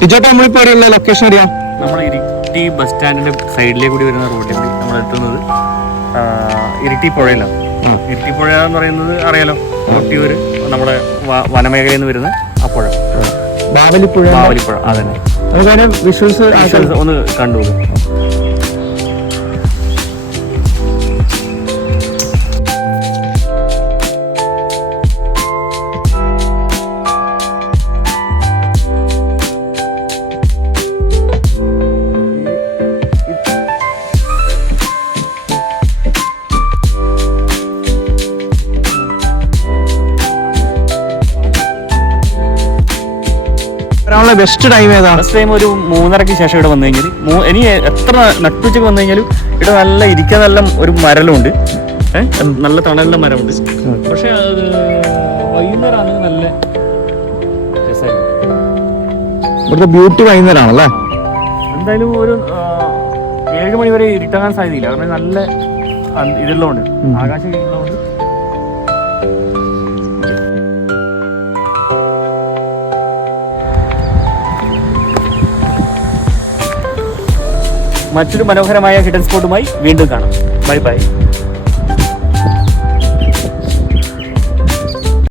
ടിജോട്ട് നമ്മളിപ്പോ എവിടെയുള്ള ലൊക്കേഷൻ അറിയാം? നമ്മൾ ഇരിട്ടി ബസ് സ്റ്റാൻഡിന്റെ സൈഡിലേക്ക് കൂടി വരുന്ന റോഡിൽ കൂടി നമ്മൾ എത്തുന്നത് ഇരിട്ടി പുഴയിലാണ്. ഇരിട്ടി പുഴ എന്ന് പറയുന്നത് അറിയാലോ, കൊട്ടിയൂര് നമ്മുടെ വനമേഖലയിൽ നിന്ന് വരുന്ന ആ പുഴ, ബാവലിപ്പുഴ. അതന്നെ. അതുപോലെ വിഷ്വൽസ് ഒന്ന് കണ്ടുപോകും. ബെസ്റ്റ് ടൈം ഏതാ? ബെസ്റ്റ് ടൈം ഒരു 3:30-ക്ക് ശേഷം ഇവിടെ വന്നു കഴിഞ്ഞാൽ, ഇനി എത്ര നട്ടുച്ചക്ക് വന്നു കഴിഞ്ഞാലും ഇവിടെ നല്ല ഇരിക്കാൻ നല്ല ഒരു മരലുണ്ട്, നല്ല തണലുള്ള മരമുണ്ട്. പക്ഷെ അത് വൈകുന്നേരമാണെങ്കിൽ നല്ല രസമായിരിക്കും. ഇവിടുത്തെ ബ്യൂട്ടി വൈകുന്നേരമാണല്ലേ? എന്തായാലും ഒരു 7 മണി വരെ ഇരുട്ടാകാൻ സാധ്യതയില്ല. കാരണം നല്ല ഇതുള്ളതുകൊണ്ട്, ആകാശം ഇതുള്ളതുകൊണ്ട്. മറ്റൊരു മനോഹരമായ ഹിഡൻ സ്പോട്ടുമായി വീണ്ടും കാണാം. Bye bye.